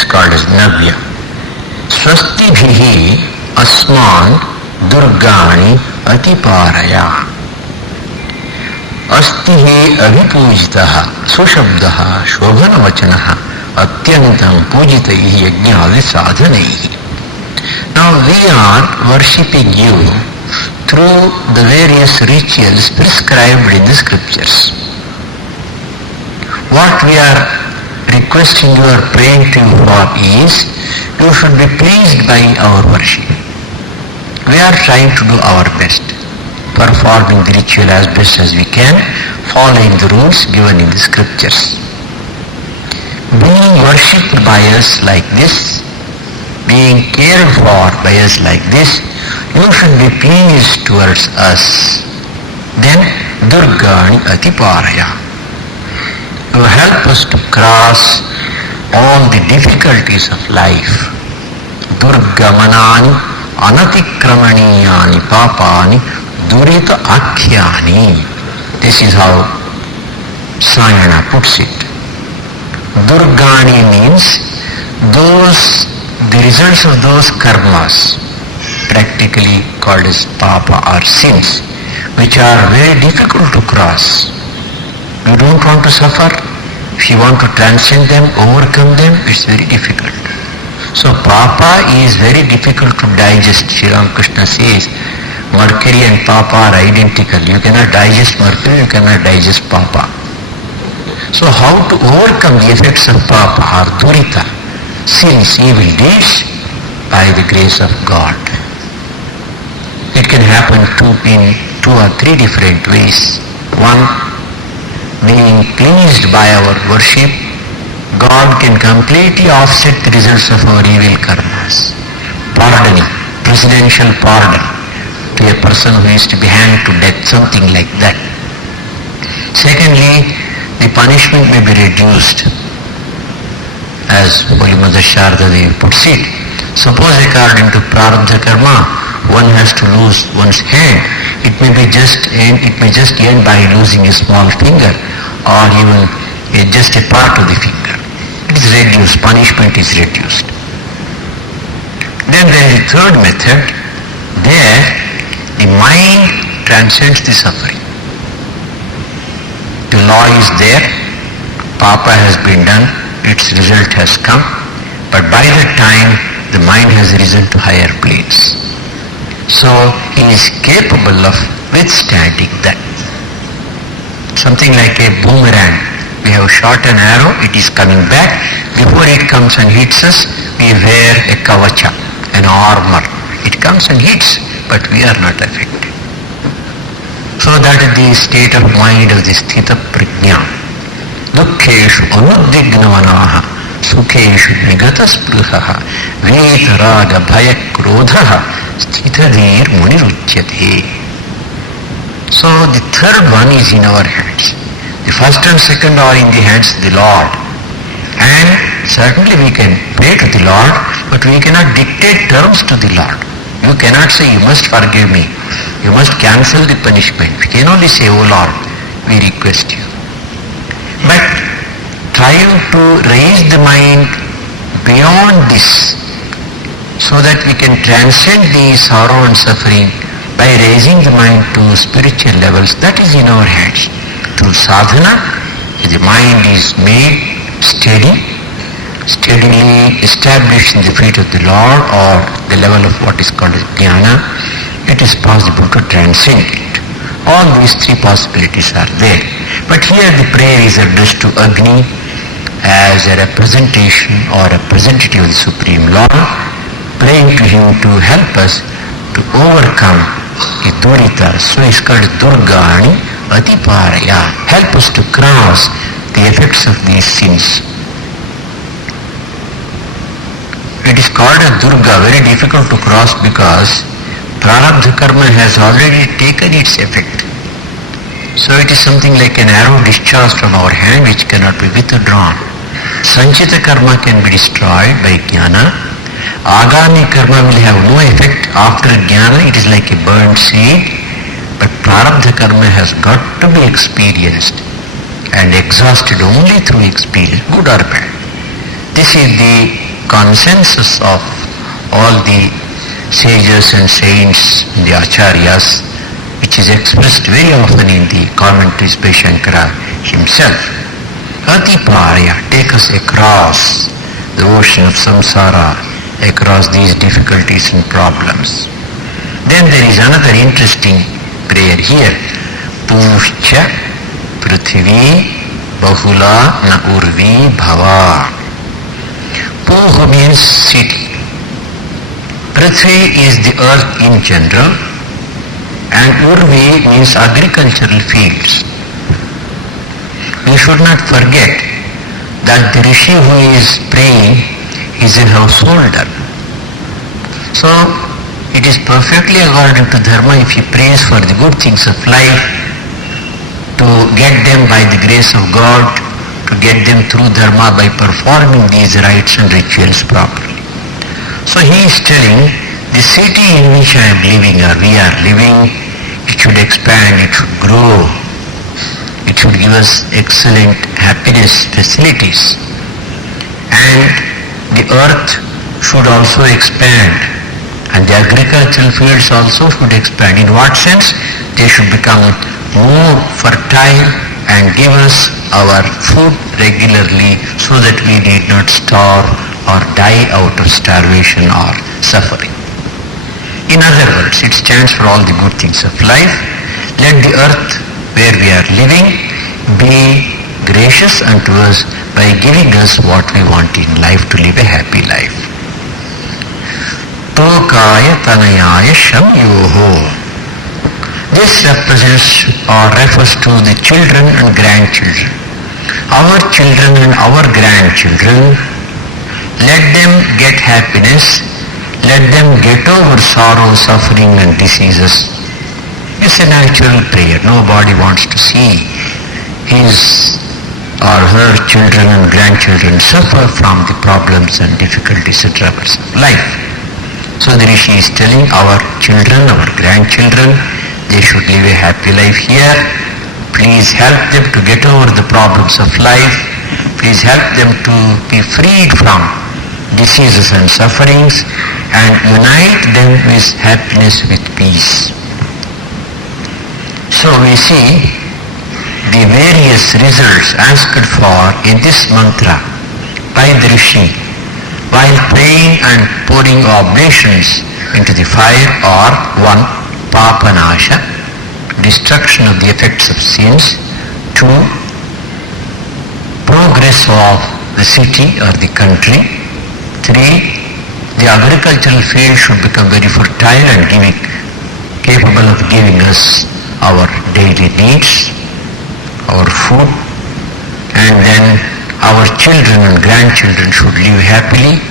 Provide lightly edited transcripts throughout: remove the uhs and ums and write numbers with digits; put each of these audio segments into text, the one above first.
is called as Navya. Swastibhihi asman durgani atiparaya. Astihi abhipujitaha sushabdaha shobhanavachanaha atyantam pujitaihi yajnadi sadhanaihi. Now we are worshipping you through the various rituals prescribed in the scriptures. What we are requesting you or praying to you for is, you should be pleased by our worship. We are trying to do our best, performing the ritual as best as we can, following the rules given in the scriptures. Being worshipped by us like this, being cared for by us like this, you should be pleased towards us. Then Durgani Atiparaya. You help us to cross all the difficulties of life. Durgamanani anatikkramaniyani papani durita akhyani. This is how Sayana puts it. Durgani means the results of those karmas, practically called as papa or sins, which are very difficult to cross. You don't want to suffer. If you want to transcend them, overcome them, it's very difficult. So papa is very difficult to digest. Sri Ramakrishna says, mercury and papa are identical. You cannot digest mercury, you cannot digest papa. So how to overcome the effects of papa or durita, sins, evil deeds? By the grace of God. It can happen in two or three different ways. One, being pleased by our worship, God can completely offset the results of our evil karmas. Pardoning, presidential pardon to a person who is to be hanged to death, something like that. Secondly, the punishment may be reduced. As Holy Mother Sharda Devi puts it, suppose according to prarabdha karma, one has to lose one's hand. It may just end by losing a small finger or even just a part of the finger. It is reduced, punishment is reduced. Then there is the third method. There the mind transcends the suffering. The law is there, papa has been done, its result has come, but by that time the mind has risen to higher planes. So he is capable of withstanding that. Something like a boomerang. We have shot an arrow, it is coming back. Before it comes and hits us, we wear a kavacha, an armor. It comes and hits, but we are not affected. So that is the state of mind of the sthita prajna. Dukkheshu anuddhignavanaha Sukeshu nigataspruhaha Vetaraga bhaya krodhaha Sthitadir muniruchyate. So the third one is in our hands. The first and second are in the hands of the Lord. And certainly we can pray to the Lord, but we cannot dictate terms to the Lord. You cannot say, you must forgive me. You must cancel the punishment. We can only say, oh Lord, we request you. But trying to raise the mind beyond this so that we can transcend the sorrow and suffering by raising the mind to spiritual levels, that is in our hands. Through sadhana, the mind is made steadily established in the feet of the Lord or the level of what is called as jnana, it is possible to transcend it. All these three possibilities are there. But here the prayer is addressed to Agni as a representation or representative of the Supreme Lord, praying to him to help us to overcome the durita. So it's called Durgani Atiparaya. Help us to cross the effects of these sins. It is called a Durga, very difficult to cross because prarabdha karma has already taken its effect. So it is something like an arrow discharged from our hand which cannot be withdrawn. Sanchita karma can be destroyed by jnana. Agami karma will have no effect after jnana. It is like a burnt seed. But prarabdha karma has got to be experienced and exhausted only through experience, good or bad. This is the consensus of all the sages and saints, the acharyas, which is expressed very often in the commentaries by Shankara himself. Atiparya, take us across the ocean of samsara, across these difficulties and problems. Then there is another interesting prayer here. Pushcha prithvi bahula na urvi bhava. Puh means city. Prithvi is the earth in general, and urvi means agricultural fields. We should not forget that the rishi who is praying is a householder. So it is perfectly according to dharma if he prays for the good things of life, to get them by the grace of God, to get them through dharma by performing these rites and rituals properly. So he is telling, the city in which I am living, or we are living, it should expand, it should grow, it should give us excellent happiness facilities, and the earth should also expand, and the agricultural fields also should expand. In what sense? They should become more fertile and give us our food regularly, so that we need not starve or die out of starvation or suffering. In other words, it stands for all the good things of life. Let the earth where we are living be gracious unto us by giving us what we want in life, to live a happy life. Tokaya tanayaya shamyoho. This represents or refers to the children and grandchildren. Our children and our grandchildren, let them get happiness, let them get over sorrow, suffering and diseases. It's a natural prayer. Nobody wants to see his or her children and grandchildren suffer from the problems and difficulties and troubles of life. So the Rishi is telling our children, our grandchildren, they should live a happy life here. Please help them to get over the problems of life. Please help them to be freed from diseases and sufferings, and unite them with happiness, with peace. So we see the various results asked for in this mantra by the Rishi while praying and pouring oblations into the fire are: 1. Papanasha, destruction of the effects of sins. 2. Progress of the city or the country. 3. The agricultural field should become very fertile and capable of giving us our daily needs, our food, and then our children and grandchildren should live happily,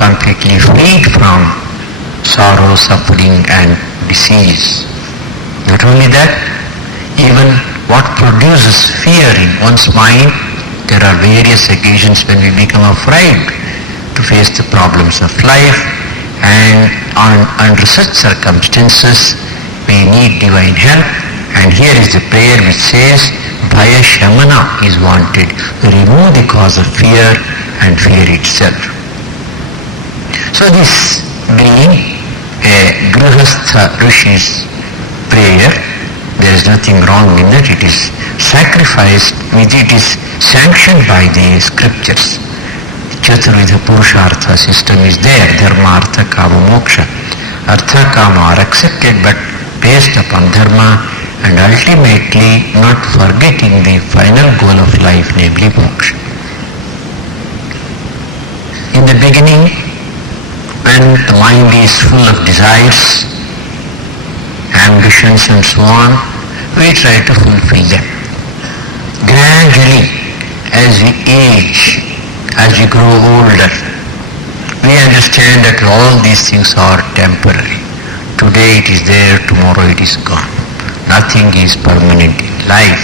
completely freed from sorrow, suffering and disease. Not only that, even what produces fear in one's mind, there are various occasions when we become afraid to face the problems of life, and under such circumstances we need divine help. And here is the prayer which says, Bhaya Shamana is wanted, remove the cause of fear and fear itself. So this being a Grihastha Rishi's prayer, there is nothing wrong in that. It is sacrificed, it is sanctioned by the scriptures. Chaturvidha Purushartha system is there, Dharma, Artha, Kama, Moksha. Artha, Kama are accepted but based upon Dharma, and ultimately not forgetting the final goal of life, namely moksha. In the beginning, when the mind is full of desires, ambitions and so on, we try to fulfill them. Gradually, as we age, as we grow older, we understand that all these things are temporary. Today it is there, tomorrow it is gone. Nothing is permanent in life.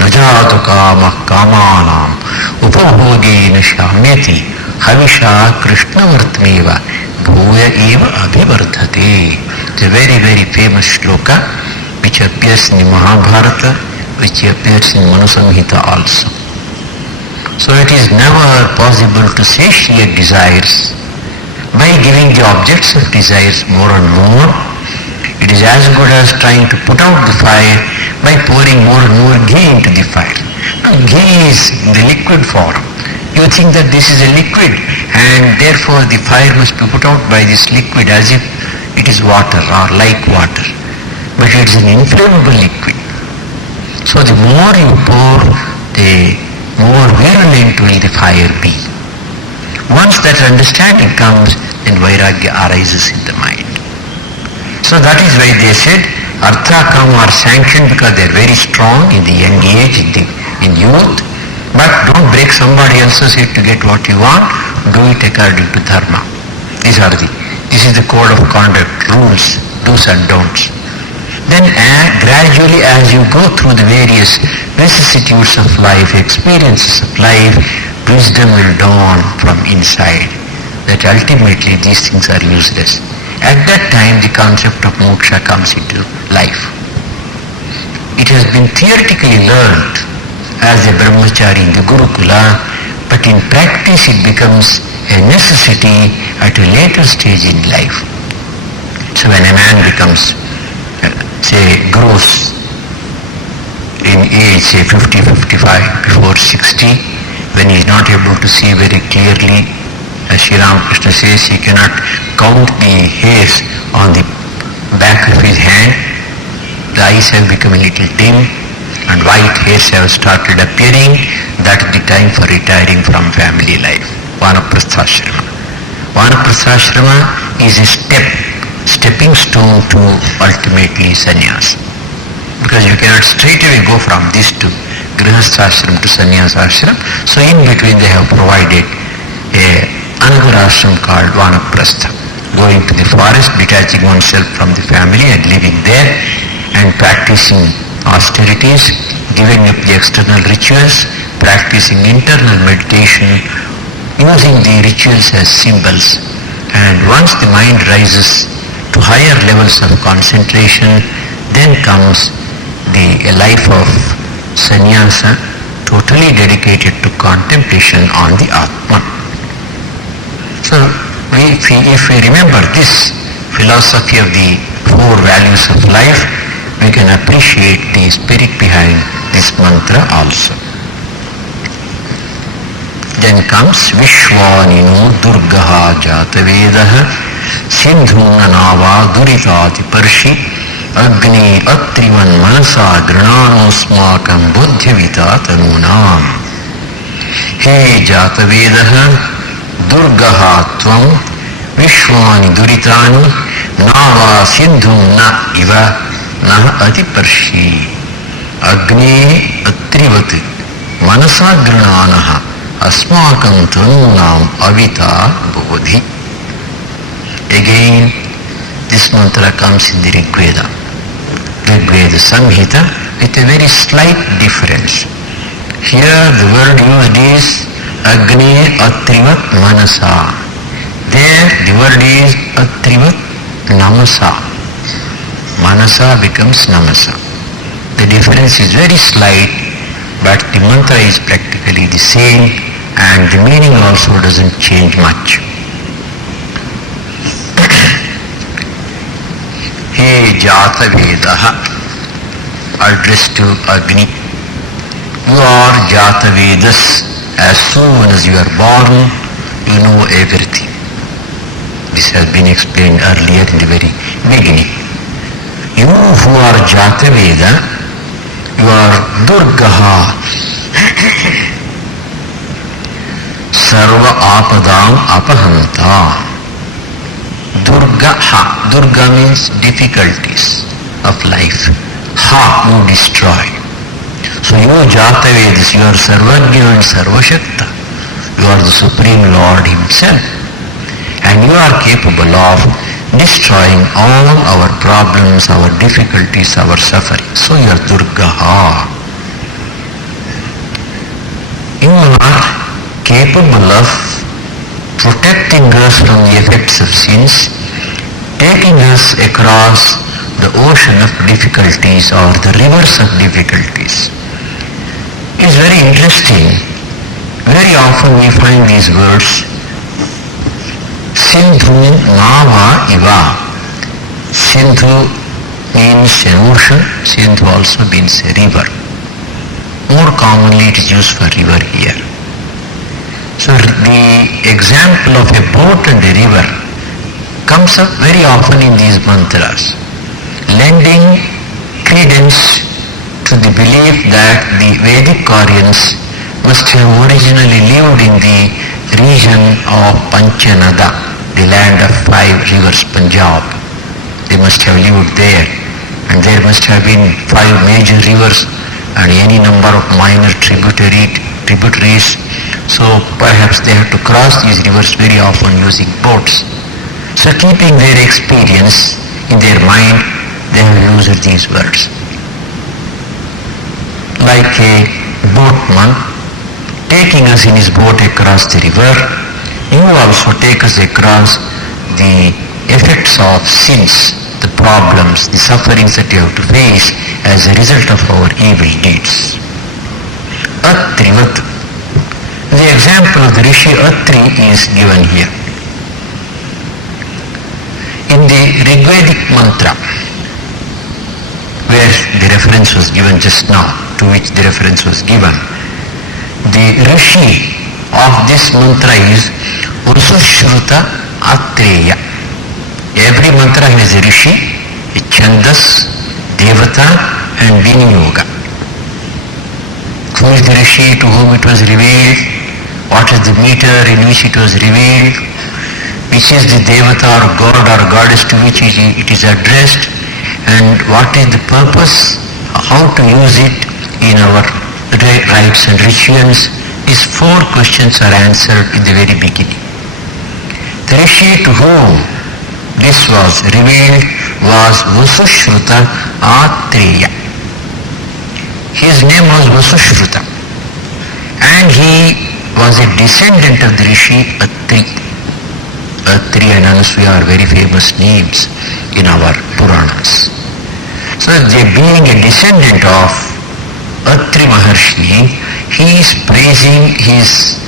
Najatu kama kamanam upabhogena shamyati havisha krishnavartmeva bhuya eva abhivardhate. It's a very, very famous shloka which appears in the Mahabharata, which appears in Manu Samhita also. So it is never possible to satiate desires by giving the objects of desires more and more. It is as good as trying to put out the fire by pouring more and more ghee into the fire. Now, ghee is in the liquid form. You think that this is a liquid and therefore the fire must be put out by this liquid as if it is water or like water. But it is an inflammable liquid. So the more you pour, the more virulent will the fire be. Once that understanding comes, then vairagya arises in the mind. So that is why they said artha kama are sanctioned because they are very strong in the young age, in youth. But don't break somebody else's head to get what you want. Do it according to dharma. This is the code of conduct, rules, do's and don'ts. Then gradually as you go through the various vicissitudes of life, experiences of life, wisdom will dawn from inside that ultimately these things are useless. At that time the concept of moksha comes into life. It has been theoretically learned as a brahmachari in the Gurukula, but in practice it becomes a necessity at a later stage in life. So when a man becomes, grows in age, say 50, 55, before 60, when he is not able to see very clearly, as Sri Ramakrishna says, he cannot count the hairs on the back of his hand, the eyes have become a little dim, and white hairs have started appearing. That is the time for retiring from family life. Vanaprastha-ashrama. Vanaprastha-ashrama is a stepping stone to ultimately sannyas. Because you cannot straight away go from this to grihastha-ashram to sannyasa-ashram. So in between they have provided another ashram called Vanaprastha. Going to the forest, detaching oneself from the family and living there and practicing austerities, giving up the external rituals, practicing internal meditation, using the rituals as symbols. And once the mind rises to higher levels of concentration, then comes the life of sannyasa, totally dedicated to contemplation on the Atma. So if we remember this philosophy of the four values of life, we can appreciate the spirit behind this mantra also. Then comes Vishwanino Durgaha Jatavedaha Sindhuna Nava Duritati Parshi Agni Atrivan Manasa Grananosmakam Buddhyavita Tanunam. He Jatavedaha Durgaha Tvam Vishwani Duritani Nava Sindhuna Iva Nah Atiparshi Agni Atrivat Manasa Grananaha Asmakam Tanunam Avita Bodhi. Again, this mantra comes in the Rigveda Samhita with a very slight difference. Here the word used is Agni Atrivat Manasa. There the word is Atrivat Namasa. Manasa becomes Namasa. The difference is very slight, but the mantra is practically the same and the meaning also doesn't change much. He Jata Vedaha, addressed to Agni. You are Jata Vedas. As soon as you are born, you know everything. This has been explained earlier in the very beginning. You who are Jata Veda, you are Durgaha. Sarva Apadam Apahanta. Durgaha. Durga means difficulties of life. Ha, you destroy. So you are Jata Vedas, you are Sarvagya and Sarvashakta. You are the Supreme Lord Himself. And you are capable of destroying all our problems, our difficulties, our suffering. So you are Durgaha. You are capable of protecting us from the effects of sins, taking us across the ocean of difficulties or the rivers of difficulties. It's very interesting. often we find these words, Sindhu Nava Iva. Sindhu means an ocean, Sindhu also means a river. More commonly it is used for river here. So the example of a boat and a river comes up very often in these mantras, lending credence to the belief that the Vedic Aryans must have originally lived in the region of Harshanada, the land of 5 rivers, Punjab. They must have lived there, and there must have been 5 major rivers and any number of minor tributaries. So perhaps they had to cross these rivers very often using boats. So keeping their experience in their mind, they have used these words. Like a boatman taking us in his boat across the river, you also take us across the effects of sins, the problems, the sufferings that you have to face as a result of our evil deeds. Atrivat. The example of the Rishi Atri is given here. In the Rigvedic mantra, where the reference was given just now, to which the reference was given, the Rishi of this mantra is Urusushruta Atreya. Every mantra has a Rishi, a Chandas, Devata and Viniyoga. Who is the Rishi to whom it was revealed? What is the meter in which it was revealed? Which is the Devata or God or Goddess to which it is addressed? And what is the purpose? How to use it in our rites and rituals? These 4 questions are answered in the very beginning. The Rishi to whom this was revealed was Vasushruta Atreya. His name was Vasushruta, and he was a descendant of the Rishi Atri. Atri and Anasuya are very famous names in our Puranas. So being a descendant of Atri Maharshi, he is praising his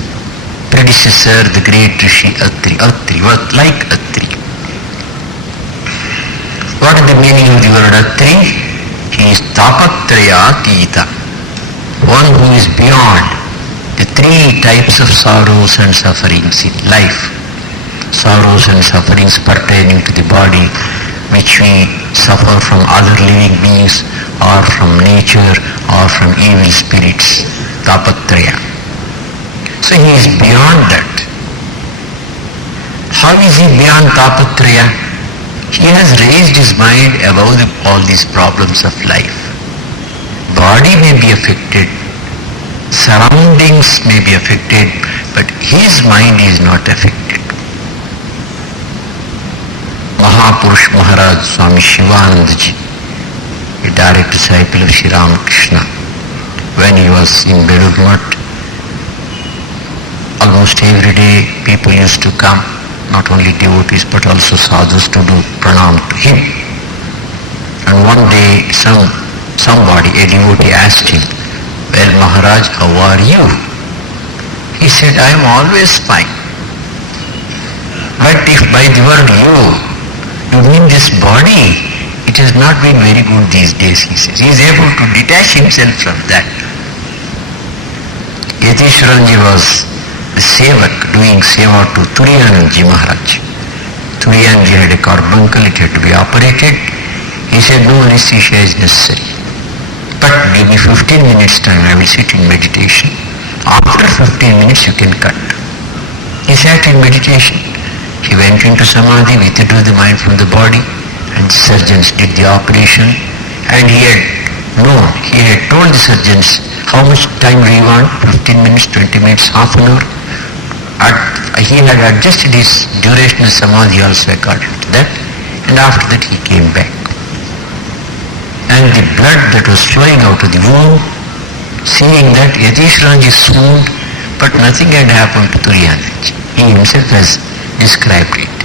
predecessor, the great Rishi Atri. Atri, like Atri. What is the meaning of the word Atri? He is Tapatraya Tita, one who is beyond the 3 types of sorrows and sufferings in life. Sorrows and sufferings pertaining to the body, which we suffer from other living beings or from nature or from evil spirits. Tapatraya. So he is beyond that. How is he beyond Tapatraya? He has raised his mind above all these problems of life. Body may be affected, surroundings may be affected, but his mind is not affected. Mahapurush Maharaj Swami Shivanandaji, a direct disciple of Sri Ramakrishna, when he was in Bangalore, almost every day people used to come, not only devotees but also sadhus, to do pranam to him. And one day somebody, a devotee, asked him, "Well, Maharaj, how are you?" He said, "I am always fine." But if by the word you mean this body, it has not been very good these days, he says. He is able to detach himself from that. Yatishwaranji was the sevak doing seva to Turiyanji Maharaj. Turiyanji had a carbuncle, it had to be operated. He said, "No anesthesia is necessary. But give me 15 minutes time, I will sit in meditation. After 15 minutes you can cut." He sat in meditation. He went into samadhi, withdrew the mind from the body, and the surgeons did the operation. And he had told the surgeons, "How much time do you want? 15 minutes, 20 minutes, half an hour?" He had adjusted his duration of samadhi also according to that, and after that he came back. And the blood that was flowing out of the wound, seeing that Yatishwaranji swooned, but nothing had happened to Turiyanji. He himself has described it.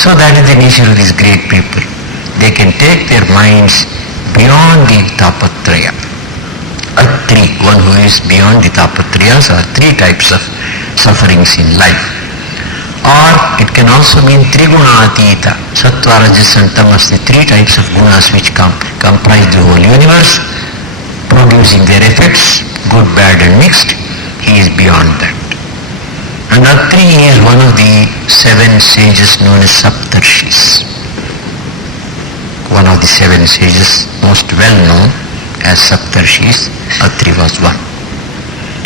So that is the nature of these great people. They can take their minds beyond the Tapatraya. Atri, one who is beyond the tapatriyas, or three types of sufferings in life. Or it can also mean triguna atita, sattva, rajas and tamas, the three types of gunas which comprise the whole universe, producing their effects, good, bad and mixed. He is beyond that. And Atri is one of the seven sages known as Saptarshis. One of the seven sages, most well known as Saptarshis, Atri was one.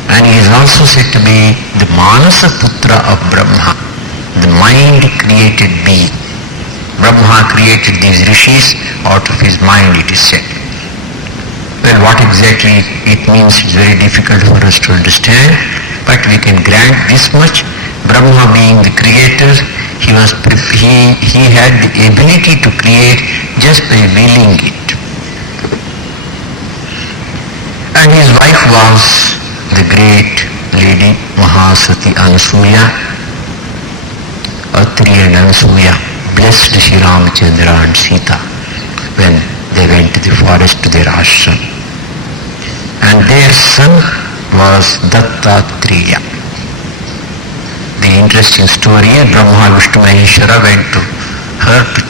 And he is also said to be the Manasa Putra of Brahma, the mind-created being. Brahma created these rishis out of his mind, it is said. Well, what exactly it means is very difficult for us to understand, but we can grant this much. Brahma being the creator, he had the ability to create just by willing it. And his wife was the great lady Mahasati Anasuya. Atri and Anasuya blessed Sri Ramachandra and Sita when they went to the forest to their ashram. And their son was Dattatreya. The interesting story is Brahma, Vishnu, Maheshwara went to her to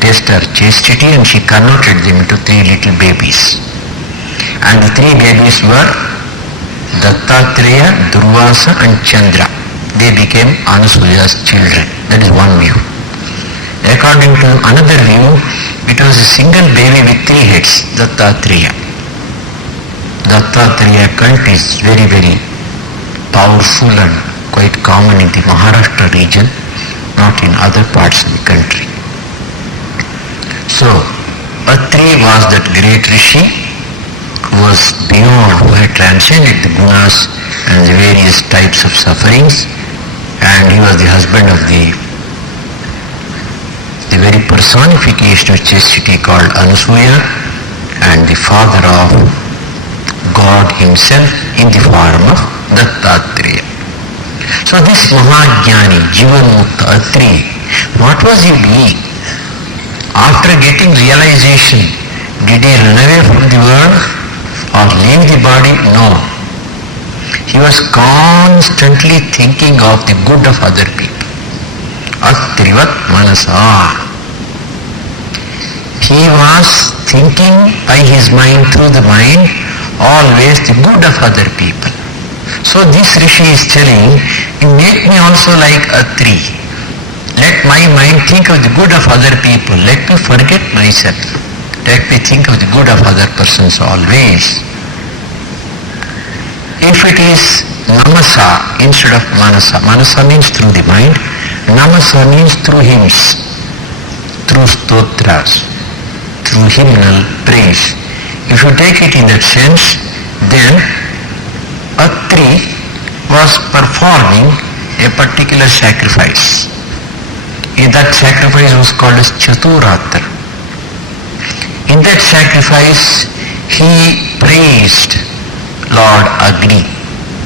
test her chastity, and she converted them into three little babies. And the three babies were Dattatreya, Durvasa and Chandra. They became Anasuya's children. That is one view. According to another view, it was a single baby with three heads, Dattatreya. Dattatreya cult is very, very powerful and quite common in the Maharashtra region, not in other parts of the country. So, Atri was that great rishi who was beyond, who had transcended the gunas and the various types of sufferings, and he was the husband of the very personification of chastity called Anasuya, and the father of God himself in the form of Dattatreya. So this Mahajnani, Jivan Mukta Atri, what was he doing? After getting realization, did he run away from the world or leave the body? No. He was constantly thinking of the good of other people. Atrivat Manasa. He was thinking by his mind, through the mind, always the good of other people. So this rishi is telling, make me also like Atri. Let my mind think of the good of other people. Let me forget myself. Let me think of the good of other persons always. If it is Namasa instead of Manasa, Manasa means through the mind, Namasa means through hymns, through stotras, through hymnal praise. If you take it in that sense, then Atri was performing a particular sacrifice. That sacrifice was called as Chaturatra. In that sacrifice, he praised Lord Agni.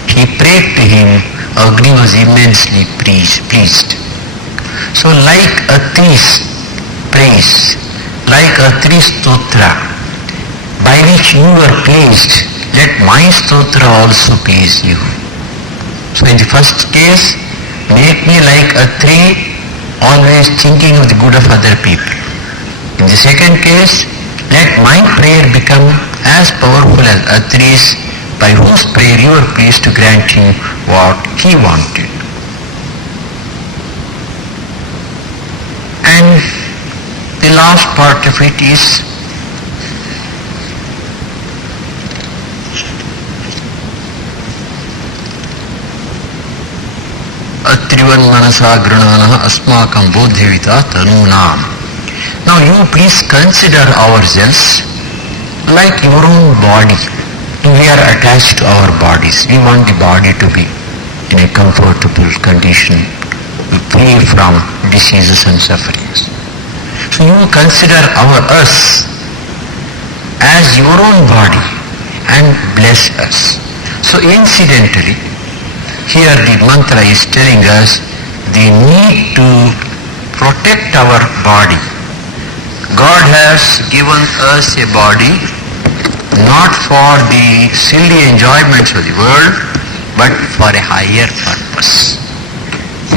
He prayed to him. Agni was immensely pleased. So like Atri's praise, like Atri's stotra, by which you were pleased, let my stotra also please you. So in the first case, make me like Atri, always thinking of the good of other people. In the second case, let my prayer become as powerful as Atri's, by whose prayer you are pleased to grant him what he wanted. And the last part of it is Atrivan Manasa Granana Asmakam Bodhivita Tanunam. Now you please consider ourselves like your own body. We are attached to our bodies. We want the body to be in a comfortable condition, free from diseases and sufferings. So you consider us as your own body and bless us. So incidentally, here the mantra is telling us the need to protect our body. God has given us a body not for the silly enjoyments of the world, but for a higher purpose.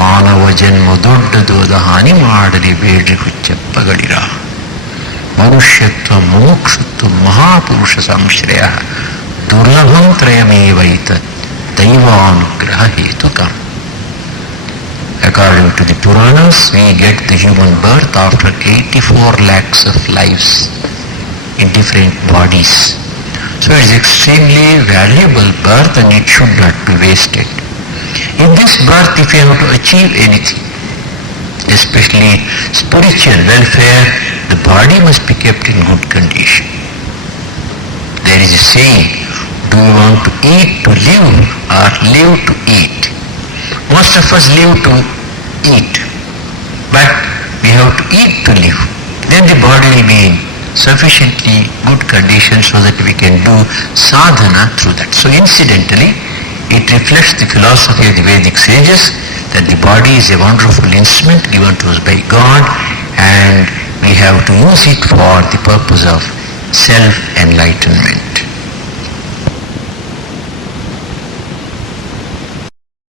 ಮಾನವ ಜನ್ಮ ದೊಡ್ಡದೋದ ಹಾನಿ ಮಾಡಲಿ ಬೇಡ್ರಿ ಹುಚ್ಚಪ್ಪಗಳಿರ. ಮನುಷ್ಯತ್ವ ಮೋಕ್ಷತ್ವ ಮಹಾಪುರುಷ ಸಂಶ್ರಯ ದುರ್ಲಭಂ ತ್ರಯಮೇವೈತ ದೈವಾನುಗ್ರಹ ಹೇತುಕಂ. According to the Puranas, we get the human birth after 84 lakhs of lives in different bodies. So it is extremely valuable birth and it should not be wasted. In this birth, if you have to achieve anything, especially spiritual welfare, the body must be kept in good condition. There is a saying, do you want to eat to live or live to eat? Most of us live to eat, but we have to eat to live. Then the body will be in sufficiently good condition so that we can do sadhana through that. So incidentally, it reflects the philosophy of the Vedic sages that the body is a wonderful instrument given to us by God, and we have to use it for the purpose of self-enlightenment.